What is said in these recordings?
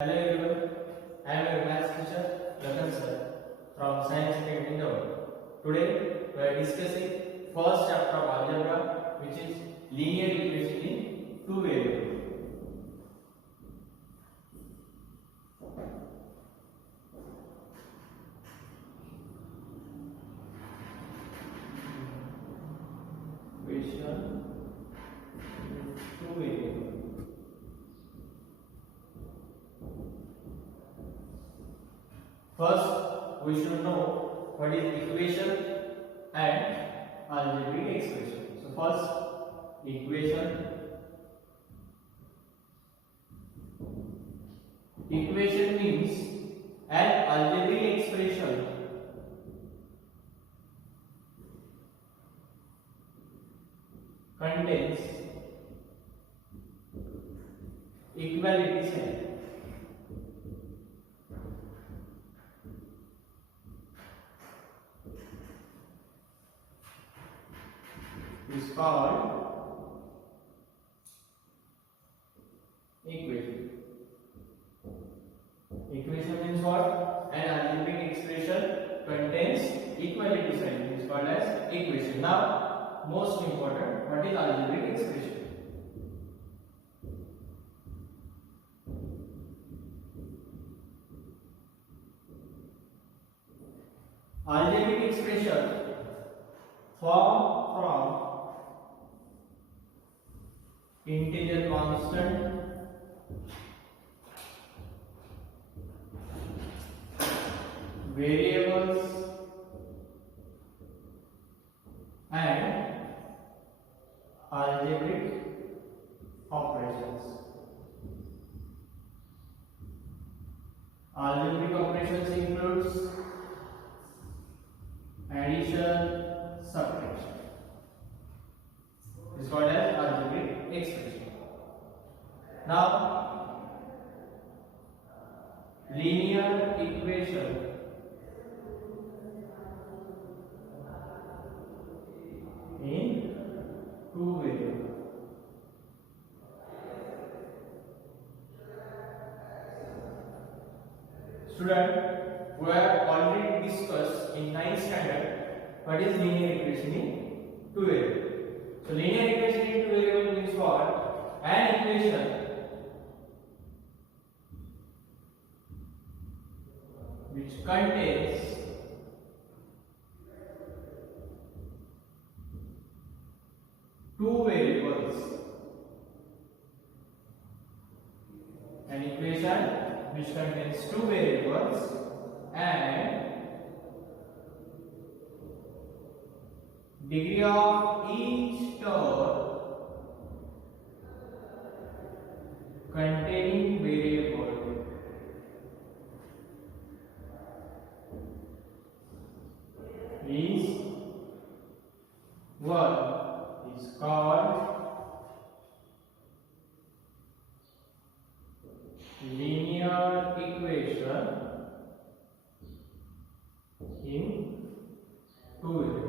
Hello everyone, I am your maths teacher Ratan sir from Science Academy Indore. Today we are discussing first chapter of algebra, which is linear equation in two variables. Equation in two variables. First, we should know what is equation and algebraic expression. So first, equation. Equation means an algebraic expression contains equality sign. Is called equation. Equation means what? An algebraic expression contains equality sign. It is called as equation. Now, most important, what is algebraic expression? Algebraic expression formed from integer constant variables and algebraic operations. Algebraic operations includes addition, subtraction. Is called as algebraic expression. Now, linear equation in two variables. Student, we have already discussed in 9th standard what is linear equation in two variables. So linear equation in two variables means what? An equation which contains two variables. An equation which contains two variables and degree of each term containing variable is what is called linear equation in two variables.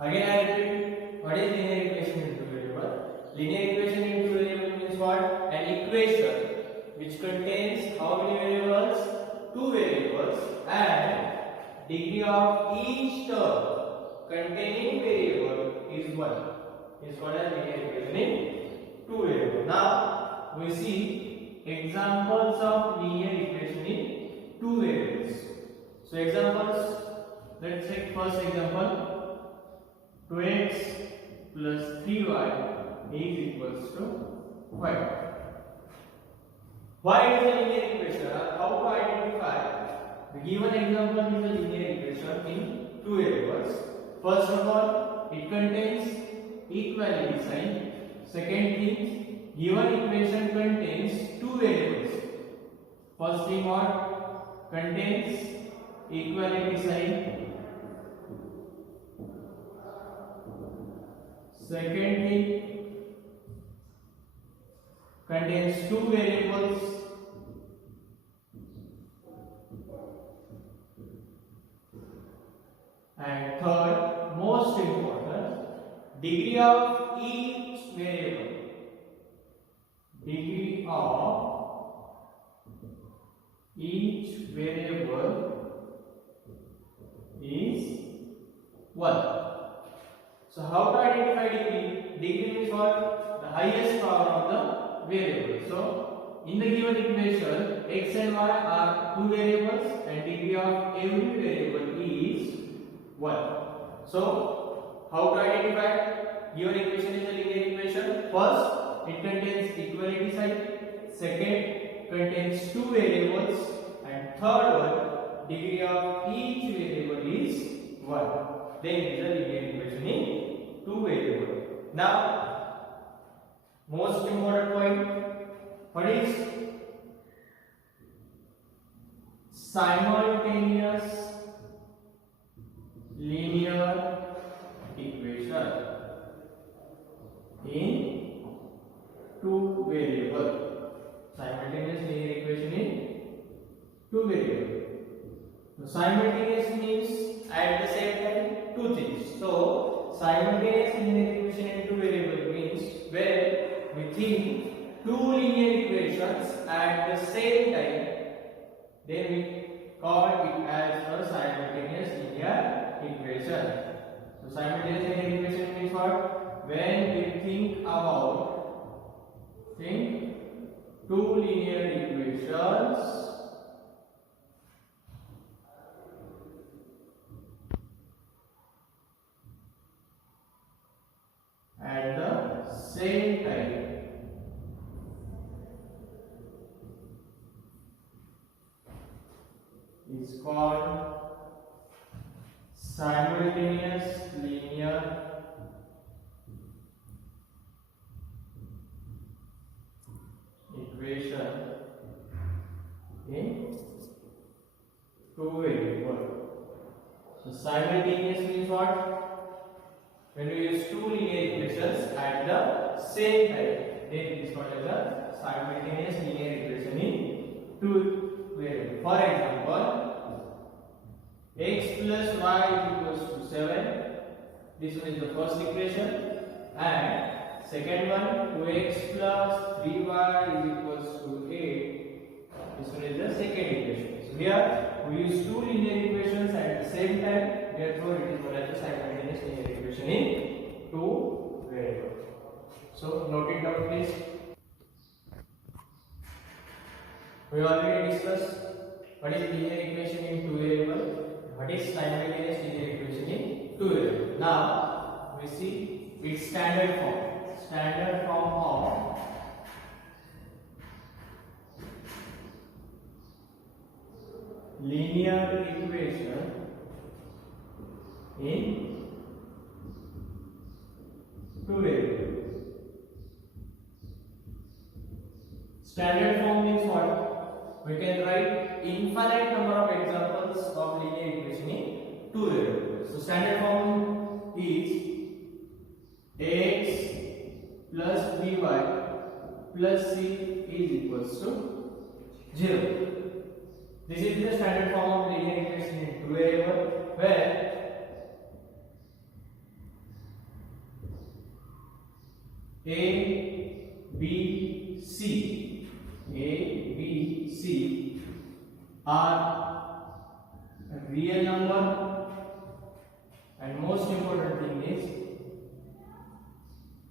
Again I repeat, what is linear equation in two variable? Linear equation in two variable means what? An equation which contains how many variables? Two variables and degree of each term containing variable is 1. Is called as linear equation in two variable. Now we see examples of linear equation in two variables. So examples, let's take first example. 2x plus 3y is equals to 5. Why it is a linear equation? How to identify? The given example is a linear equation in two variables. First of all, it contains equality sign. Second thing, given equation contains two variables. First thing what? Contains equality sign. Second thing, contains two variables. And third, most important, degree of of each variable, degree of each variable is 1. So how to identify degree? Degree means what? The highest power of the variable. So in the given equation, x and y are two variables and degree of every variable is 1. So how to identify? Given equation is a linear equation. First, it contains equality sign. Second, contains two variables. And third one, degree of each variable is 1. Then it is a linear equation in two variables. Now, most important point, what is simultaneous linear equation in two variable? Simultaneous linear equation in two variable. So simultaneous means at the same time two things. So simultaneous linear equation in two variable means where we think two linear equations at the same time, then we call it as a simultaneous linear equation. So simultaneous linear equation means what? When we think two linear equations at the same time. Is called simultaneous linear equation in two variable. So simultaneous means what? When we use two linear equations at the same time, then it is called as a simultaneous linear equation in two variables. For example, x plus y is equals to 7. This one is the first equation, and second one 2x plus 3y is equals to 8. This one is the second equation. So here we use two linear equations at the same time. Therefore, it is called as a simultaneous linear equation in two variables. So note it down, please. We already discussed what is linear equation in two variables. What is simultaneous linear equation in two variables? Now we see its standard form. Standard form of linear equation in two variables. Standard form means what? We can write infinite number of examples of linear equation in two variables. So standard form is x plus by plus c is equals to 0. This is the standard form of linear equation in two variables, where A, B, C are real number, and most important thing is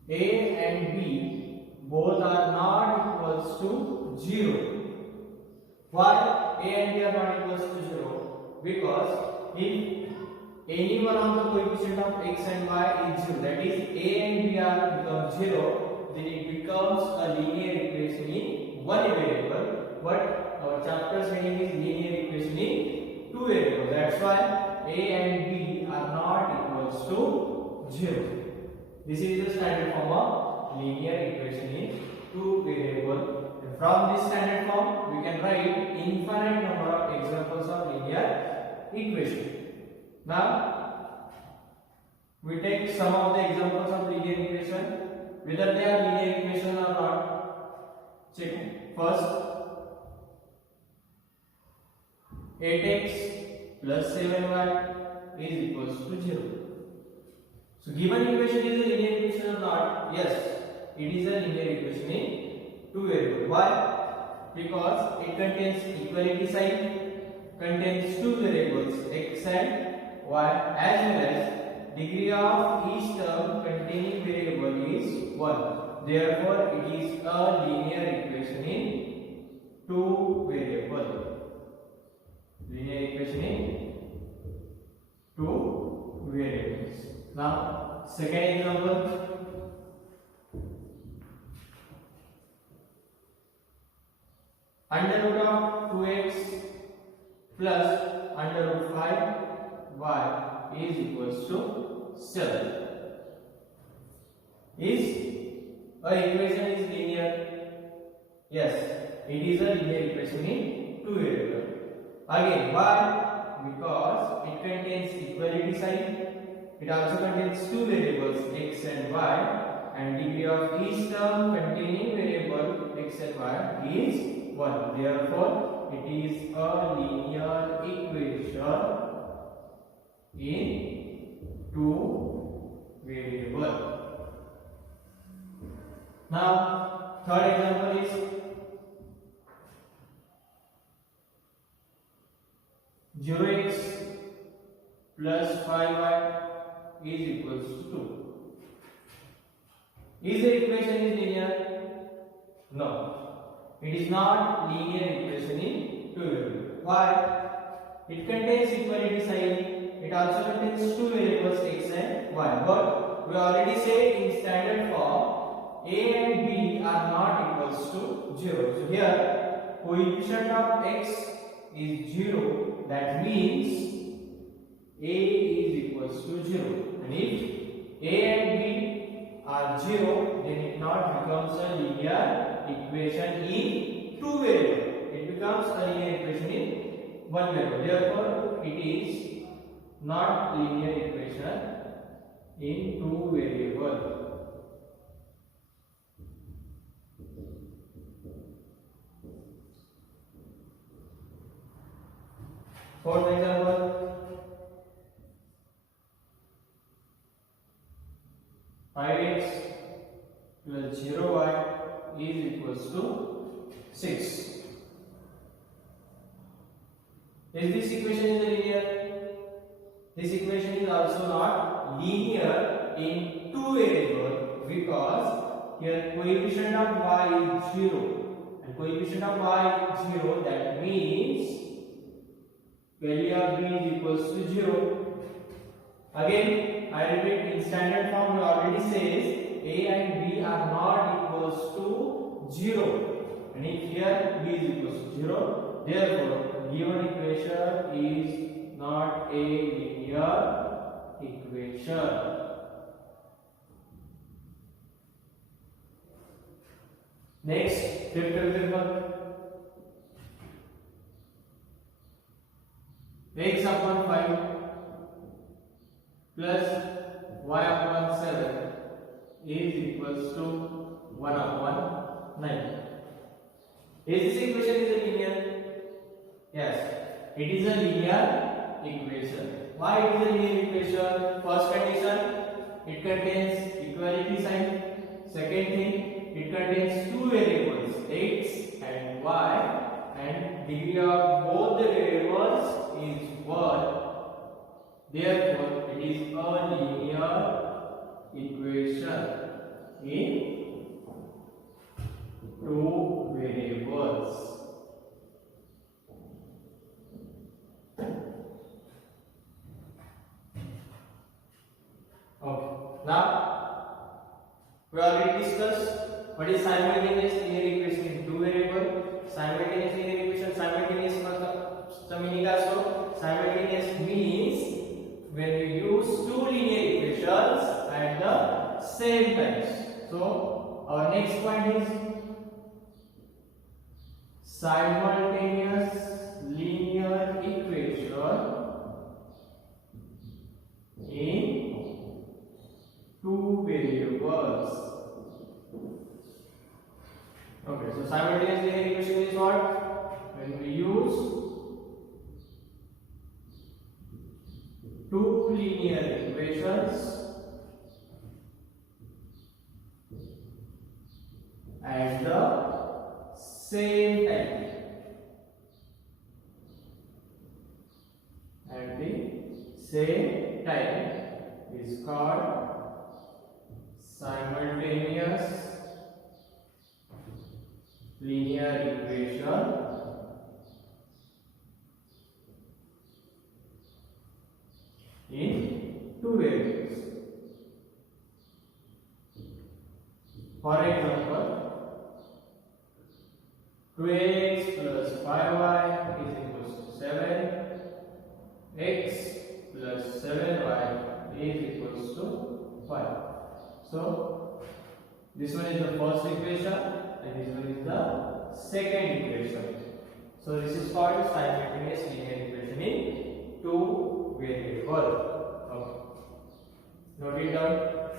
A and B both are not equals to 0. Why A and B are not equals to 0? Because if any one of the coefficient of x and y is 0, that is A and B are become 0, then it becomes a linear equation in one variable. But our chapter's heading is linear equation in two variables. That's why A and B are not equals to 0. This is the standard form of linear equation in two variables. From this standard form, we can write infinite number of examples of linear equation. Now, we take some of the examples of linear equation, whether they are linear equation or not. Check. First, 8x plus 7y is equals to 0. So given equation is a linear equation or not? Yes, it is a linear equation in two variables. Why? Because it contains equality sign, contains two variables x and y, as well as degree of each term containing variable is 1. Therefore, it is a linear equation in two variable. Linear equation in two variables. Now, second example. Under root of 2x plus under root 5y is equals to 7. Is a equation is linear? Yes, it is a linear equation in two variables. Again, why? Because it contains equality sign. It also contains two variables x and y, and degree of each term containing variable x and y is 1. Therefore, it is a linear equation in two variables. Now, third example is zero x plus 5y is equals to 2. Is the equation is linear? No. It is not linear equation in two variables. Why? It contains equality sign. It also contains two variables x and y. But we already said in standard form a and b are not equals to 0. So here coefficient of x is 0. That means a is equals to 0. And if a and b are 0, then it not becomes a linear equation in two variables. It becomes a linear equation in one variable. Therefore, it is not linear equation in two variables. Fourth example. 5x plus 0y is equals to 6. Is this equation is linear? This equation is also not linear in two variables because here coefficient of y is 0 and coefficient of y is 0. That means value of b is equals to 0. Again, I repeat, in standard form we already says a and b are not equals to 0, and if here b is equals to 0, therefore given equation is not a linear equation. Next, fifth example. X upon 5 plus y upon 7 is equals to 1 upon 9. Is this equation is a linear? Yes, it is a linear equation. Why it is a linear equation? First condition, it contains equality sign. Second thing, it contains two variables x and y, and degree of both the variables is 1. Therefore, it is a linear equation in two variables. Okay. Now, we already discussed what is simultaneous linear equation in two variables. Simultaneous linear equation, simultaneous meaning also simultaneous means when we use two linear equations at the same time. So our next point is simultaneous linear equation in two variables. Okay, so simultaneous linear equation is what? When we use two linear equations at the same time. At the same time is called simultaneous linear equation in two variables. For example, 2x plus 5y is equals to 7, x plus 7y is equals to 5. So this one is the first equation and this one is the second equation. So this is called simultaneous linear equation in two variables. Okay. Note it down.